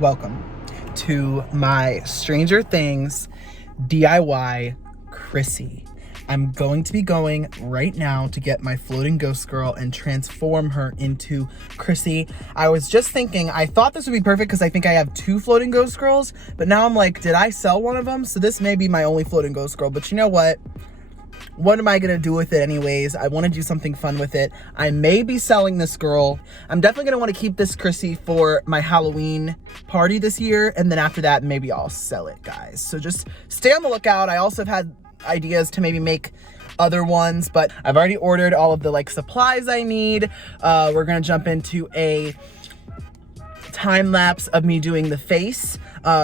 Welcome to my Stranger Things DIY Chrissy. I'm going to be going right now to get my floating ghost girl and transform her into Chrissy. I was just thinking, I thought this would be perfect because I think I have 2 floating ghost girls, but now I'm like, did I sell one of them? So this may be my only floating ghost girl, but you know what? What am I gonna do with it anyways? I wanna do something fun with it. I may be selling this girl. I'm definitely gonna wanna keep this Chrissy for my Halloween party this year. And then after that, maybe I'll sell it, guys. So just stay on the lookout. I also have had ideas to maybe make other ones, but I've already ordered all of the supplies I need. We're gonna jump into a time lapse of me doing the face.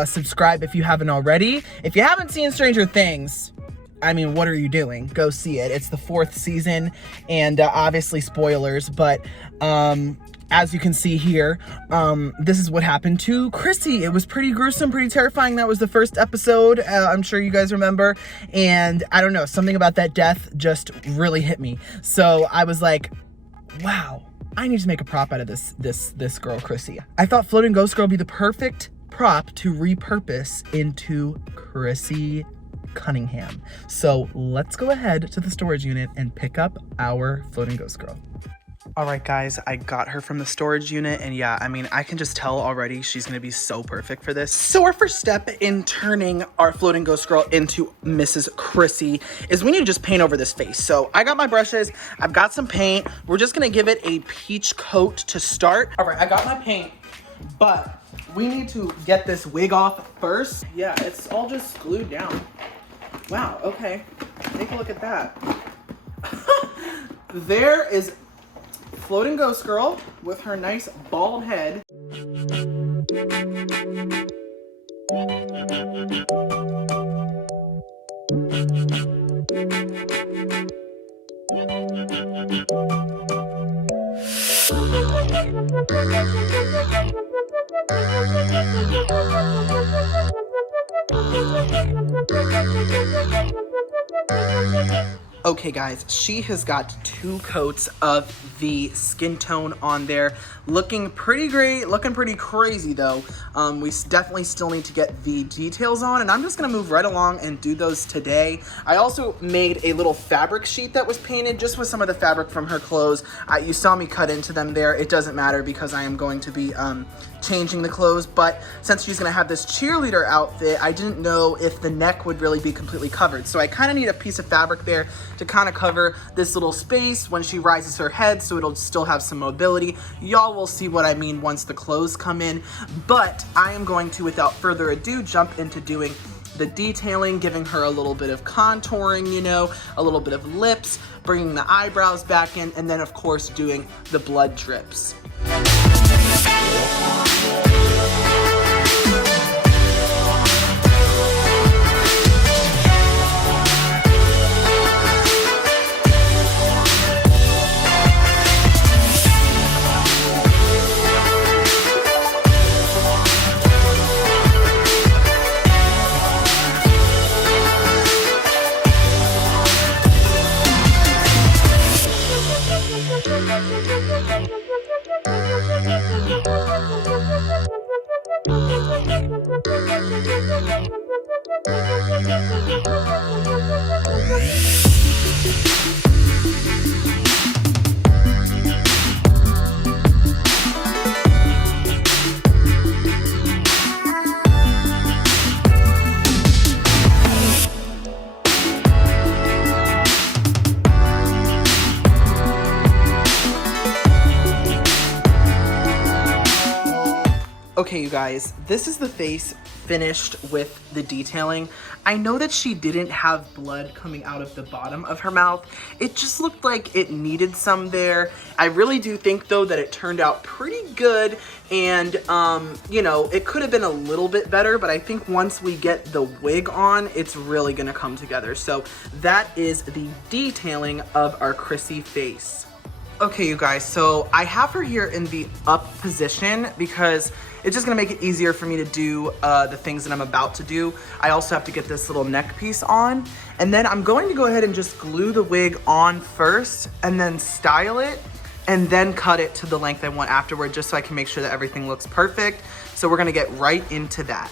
Subscribe if you haven't already. If you haven't seen Stranger Things, I mean, what are you doing? Go see it. It's the 4th season, and obviously spoilers, but as you can see here, this is what happened to Chrissy. It was pretty gruesome, pretty terrifying. That was the first episode. I'm sure you guys remember, and I don't know, something about that death just really hit me. So I was like, wow, I need to make a prop out of this girl, Chrissy. I thought Floating Ghost Girl would be the perfect prop to repurpose into Chrissy Cunningham. So let's go ahead to the storage unit and pick up our floating ghost girl. All right, guys, I got her from the storage unit, and yeah, I mean, I can just tell already she's gonna be so perfect for this. So our first step in turning our floating ghost girl into Mrs. Chrissy is we need to just paint over this face. So I got my brushes, I've got some paint. We're just gonna give it a peach coat to start. All right, I got my paint, but we need to get this wig off first. Yeah, it's all just glued down. Wow, okay, take a look at that. There is Floating Ghost Girl with her nice bald head. Okay guys, she has got 2 coats of the skin tone on there. Looking pretty great, looking pretty crazy though. We definitely still need to get the details on, and I'm just gonna move right along and do those today. I also made a little fabric sheet that was painted just with some of the fabric from her clothes. You saw me cut into them there. It doesn't matter because I am going to be changing the clothes, but since she's gonna have this cheerleader outfit, I didn't know if the neck would really be completely covered. So I kind of need a piece of fabric there to kind of cover this little space when she rises her head, so it'll still have some mobility. Y'all will see what I mean once the clothes come in, but I am going to, without further ado, jump into doing the detailing, giving her a little bit of contouring, you know, a little bit of lips, bringing the eyebrows back in, and then of course doing the blood drips. Okay, you guys, this is the face finished with the detailing. I know that she didn't have blood coming out of the bottom of her mouth. It just looked like it needed some there. I really do think though that it turned out pretty good, and you know, it could have been a little bit better, but I think once we get the wig on, it's really gonna come together. So that is the detailing of our Chrissy face. Okay, you guys, so I have her here in the up position because it's just gonna make it easier for me to do the things that I'm about to do. I also have to get this little neck piece on, and then I'm going to go ahead and just glue the wig on first and then style it and then cut it to the length I want afterward, just so I can make sure that everything looks perfect. So we're gonna get right into that.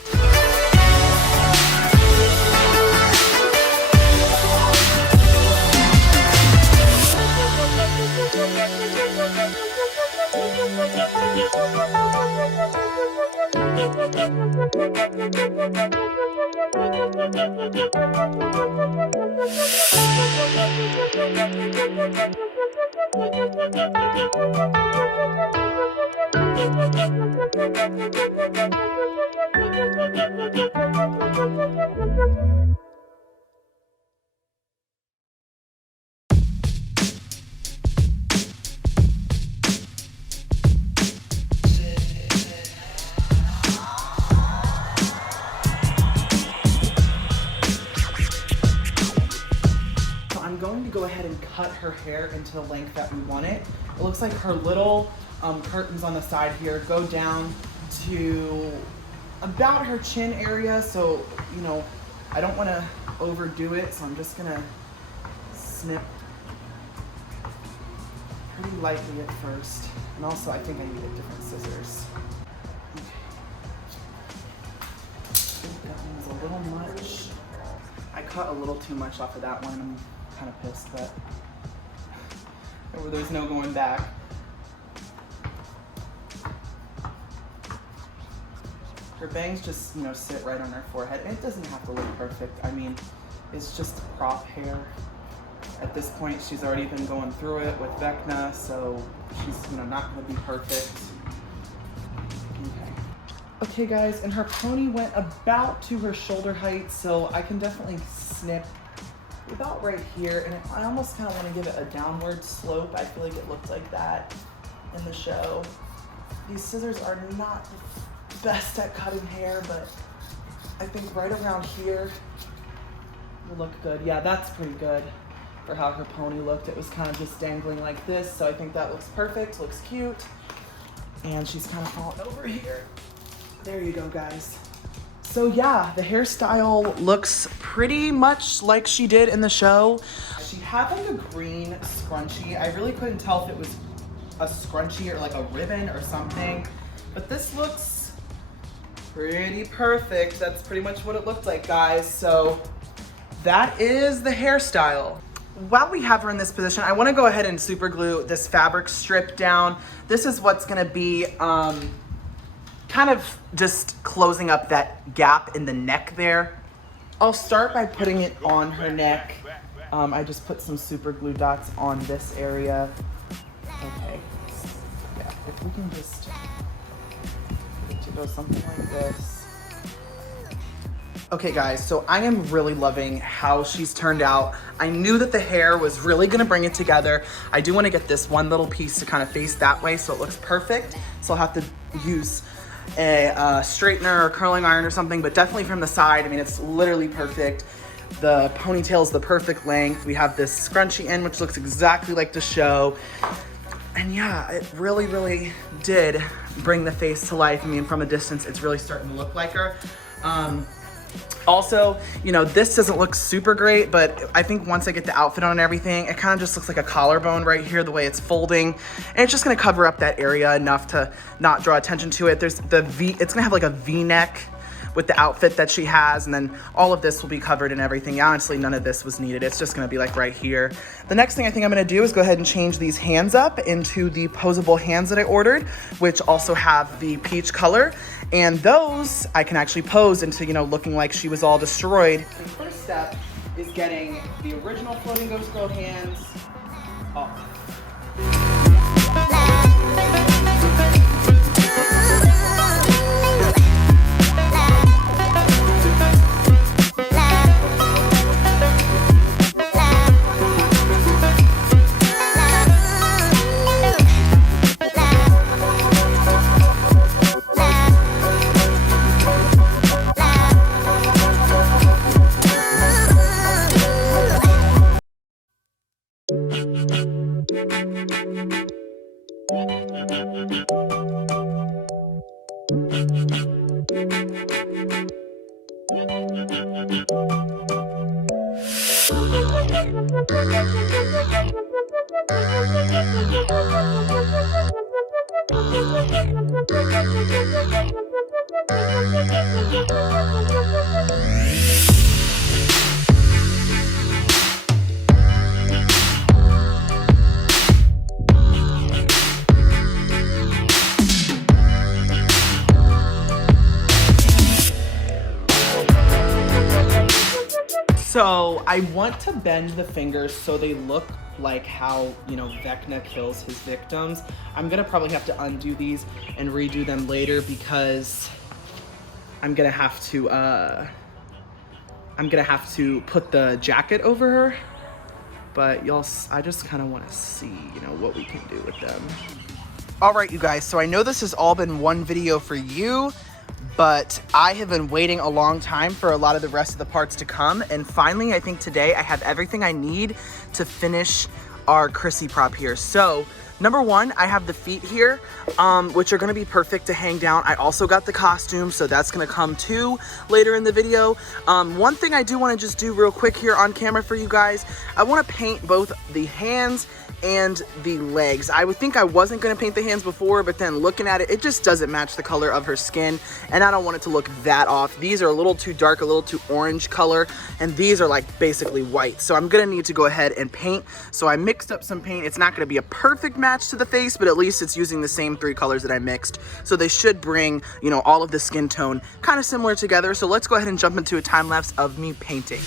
Go ahead and cut her hair into the length that we want it. It looks like her little curtains on the side here go down to about her chin area, so you know I don't want to overdo it, so I'm just gonna snip pretty lightly at first, and also I think I need different scissors. Okay. That one's a little much. I cut a little too much off of that one. I'm kind of pissed, but there's no going back. Her bangs just, you know, sit right on her forehead. And it doesn't have to look perfect. I mean, it's just prop hair. At this point, she's already been going through it with Vecna, so she's, you know, not going to be perfect. Okay, guys, and her pony went about to her shoulder height, so I can definitely snip about right here, and I almost kind of want to give it a downward slope. I feel like it looked like that in the show. These scissors are not the best at cutting hair, but I think right around here will look good. Yeah, that's pretty good for how her pony looked. It was kind of just dangling like this, so I think that looks perfect, looks cute. And she's kind of falling over here. There you go, guys. So yeah, the hairstyle looks pretty much like she did in the show. She had like a green scrunchie. I really couldn't tell if it was a scrunchie or like a ribbon or something, but this looks pretty perfect. That's pretty much what it looked like, guys. So that is the hairstyle. While we have her in this position, I want to go ahead and super glue this fabric strip down. This is what's going to be kind of just closing up that gap in the neck there. I'll start by putting it on her neck. I just put some super glue dots on this area. Okay. Yeah, if we can just get it to go something like this. Okay guys, so I am really loving how she's turned out. I knew that the hair was really gonna bring it together. I do wanna get this one little piece to kind of face that way so it looks perfect. So I'll have to use a straightener or curling iron or something, but definitely from the side. I mean, it's literally perfect. The ponytail is the perfect length. We have this scrunchie in, which looks exactly like the show. And yeah, it really, really did bring the face to life. I mean, from a distance, it's really starting to look like her. Also, you know, this doesn't look super great, but I think once I get the outfit on and everything, it kind of just looks like a collarbone right here, the way it's folding. And it's just gonna cover up that area enough to not draw attention to it. There's the V, it's gonna have like a V-neck with the outfit that she has, and then all of this will be covered and everything. Honestly, none of this was needed. It's just gonna be like right here. The next thing I think I'm gonna do is go ahead and change these hands up into the posable hands that I ordered, which also have the peach color. And those I can actually pose into, you know, looking like she was all destroyed. The first step is getting the original Floating Ghost Girl hands off. So I want to bend the fingers so they look like how, you know, Vecna kills his victims. I'm gonna probably have to undo these and redo them later because I'm gonna have to put the jacket over her. But I just kind of want to see, you know, what we can do with them. All right, you guys, so I know this has all been one video for you, but I have been waiting a long time for a lot of the rest of the parts to come. And finally, I think today I have everything I need to finish our Chrissy prop here. So number one, I have the feet here, which are gonna be perfect to hang down. I also got the costume, so that's gonna come too later in the video. One thing I do wanna just do real quick here on camera for you guys, I wanna paint both the hands and the legs. I would think I wasn't gonna paint the hands before, but then looking at it, it just doesn't match the color of her skin, and I don't want it to look that off. These are a little too dark, a little too orange color, and these are like basically white. So I'm gonna need to go ahead and paint. So I mixed up some paint. It's not gonna be a perfect match to the face, but at least it's using the same 3 colors that I mixed. So they should bring, you know, all of the skin tone kind of similar together. So let's go ahead and jump into a time lapse of me painting.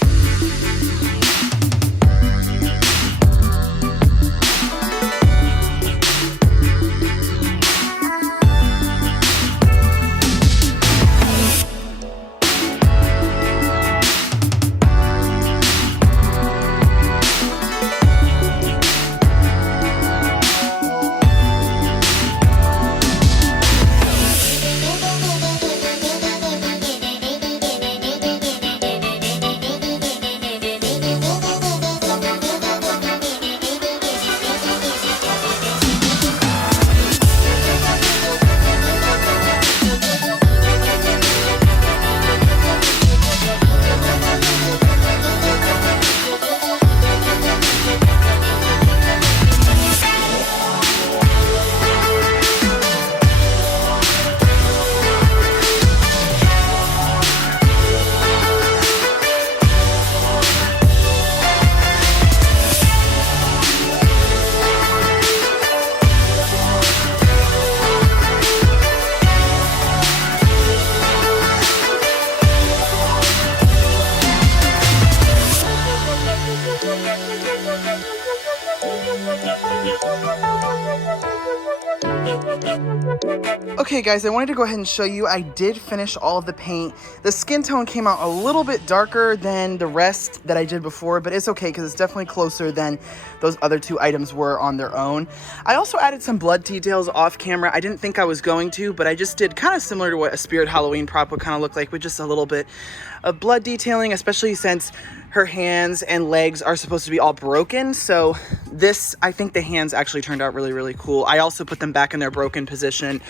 Okay guys, I wanted to go ahead and show you, I did finish all of the paint. The skin tone came out a little bit darker than the rest that I did before, but it's okay because it's definitely closer than those other 2 items were on their own. I also added some blood details off camera. I didn't think I was going to, but I just did kind of similar to what a Spirit Halloween prop would kind of look like, with just a little bit of blood detailing, especially since her hands and legs are supposed to be all broken. So this, I think the hands actually turned out really, really cool. I also put them back in their broken position.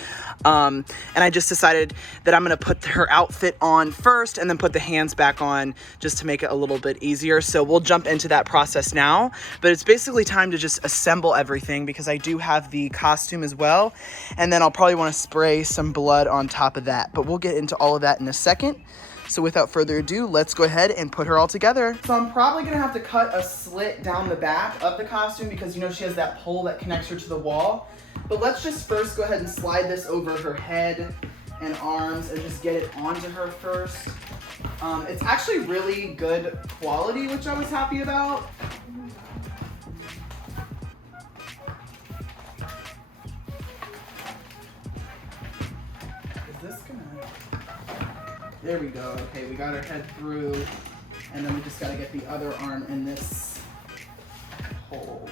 And I just decided that I'm gonna put her outfit on first and then put the hands back on just to make it a little bit easier. So we'll jump into that process now, but it's basically time to just assemble everything because I do have the costume as well. And then I'll probably wanna spray some blood on top of that, but we'll get into all of that in a second. So without further ado, let's go ahead and put her all together. So I'm probably gonna have to cut a slit down the back of the costume because, you know, she has that pole that connects her to the wall. But let's just first go ahead and slide this over her head and arms and just get it onto her first. It's actually really good quality, which I was happy about. Is this gonna... There we go. Okay, we got her head through, and then we just gotta get the other arm in this hole.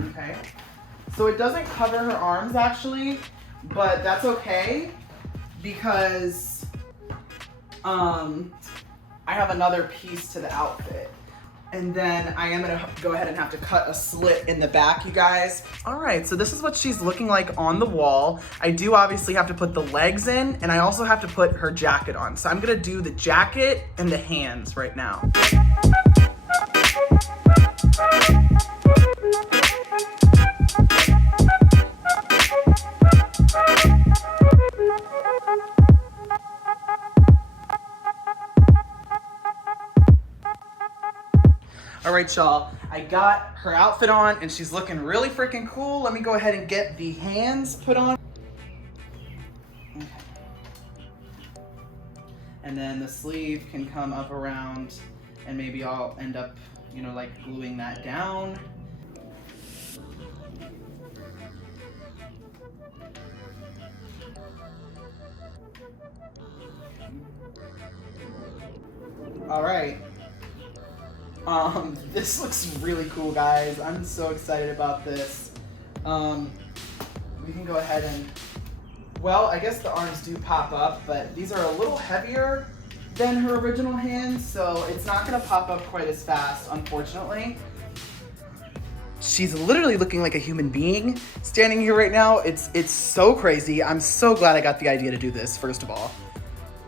Okay, so it doesn't cover her arms actually, but that's okay because I have another piece to the outfit. And then I am gonna go ahead and have to cut a slit in the back, you guys. All right, so this is what she's looking like on the wall. I do obviously have to put the legs in, and I also have to put her jacket on. So I'm gonna do the jacket and the hands right now. All right, y'all, I got her outfit on and she's looking really freaking cool. Let me go ahead and get the hands put on. Okay. And then the sleeve can come up around and maybe I'll end up, you know, like gluing that down. All right. This looks really cool, guys. I'm so excited about this. We can go ahead and, well, I guess the arms do pop up, but these are a little heavier than her original hands, so it's not gonna pop up quite as fast, unfortunately. She's literally looking like a human being standing here right now. It's so crazy. I'm so glad I got the idea to do this, first of all.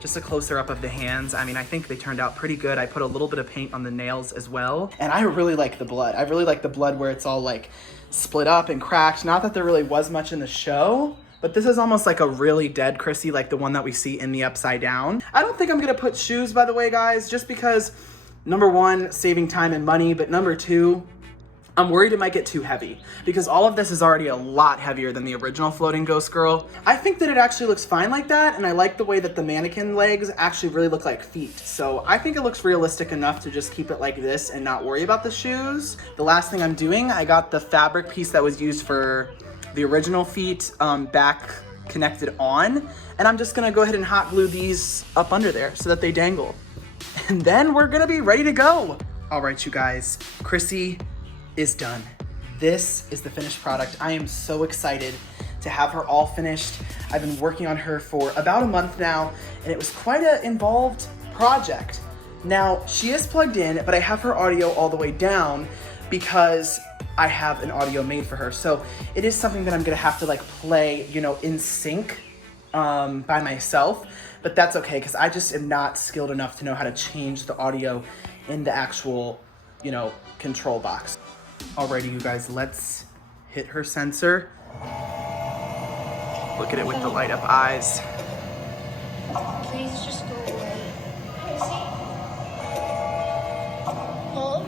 Just a closer up of the hands. I mean, I think they turned out pretty good. I put a little bit of paint on the nails as well. And I really like the blood. I really like the blood where it's all like split up and cracked. Not that there really was much in the show, but this is almost like a really dead Chrissy, like the one that we see in the Upside Down. I don't think I'm gonna put shoes, by the way, guys, just because, number one, saving time and money, but number two, I'm worried it might get too heavy because all of this is already a lot heavier than the original Floating Ghost Girl. I think that it actually looks fine like that, and I like the way that the mannequin legs actually really look like feet. So I think it looks realistic enough to just keep it like this and not worry about the shoes. The last thing I'm doing, I got the fabric piece that was used for the original feet back connected on, and I'm just gonna go ahead and hot glue these up under there so that they dangle. And then we're gonna be ready to go. All right, you guys, Chrissy is done. This is the finished product. I am so excited to have her all finished. I've been working on her for about a month now, and it was quite an involved project. Now, she is plugged in, but I have her audio all the way down because I have an audio made for her. So it is something that I'm gonna have to like play, you know, in sync by myself, but that's okay because I just am not skilled enough to know how to change the audio in the actual, you know, control box. Alrighty, you guys, let's hit her sensor. Look at it with the light up eyes. Please just go away. Chrissy? Mom?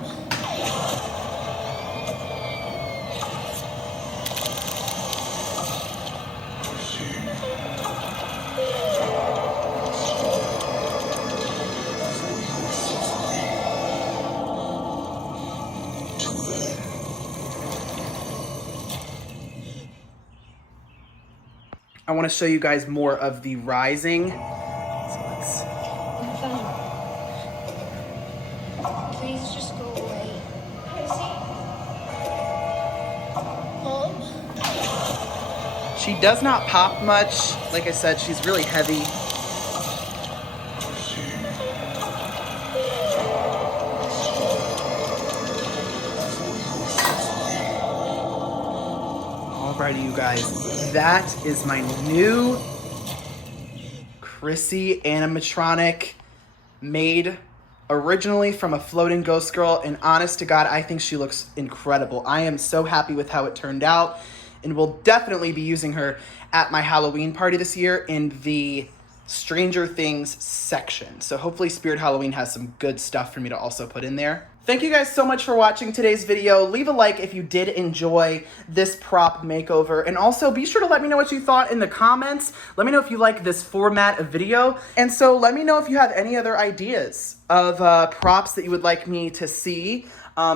I want to show you guys more of the rising. So let's... Please just go away. Chrissy? Mom? She does not pop much. Like I said, she's really heavy. Alrighty, you guys, that is my new Chrissy animatronic made originally from a Floating Ghost Girl, and honest to God, I think she looks incredible. I am so happy with how it turned out, and will definitely be using her at my Halloween party this year in the Stranger Things section. So hopefully Spirit Halloween has some good stuff for me to also put in there. Thank you guys so much for watching today's video. Leave a like if you did enjoy this prop makeover. And also be sure to let me know what you thought in the comments. Let me know if you like this format of video. And so let me know if you have any other ideas of props that you would like me to see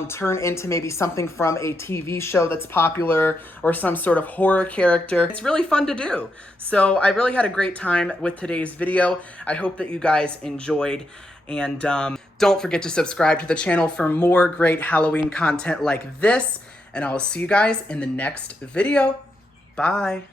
turn into maybe something from a TV show that's popular or some sort of horror character. It's really fun to do. So I really had a great time with today's video. I hope that you guys enjoyed. And don't forget to subscribe to the channel for more great Halloween content like this. And I'll see you guys in the next video. Bye.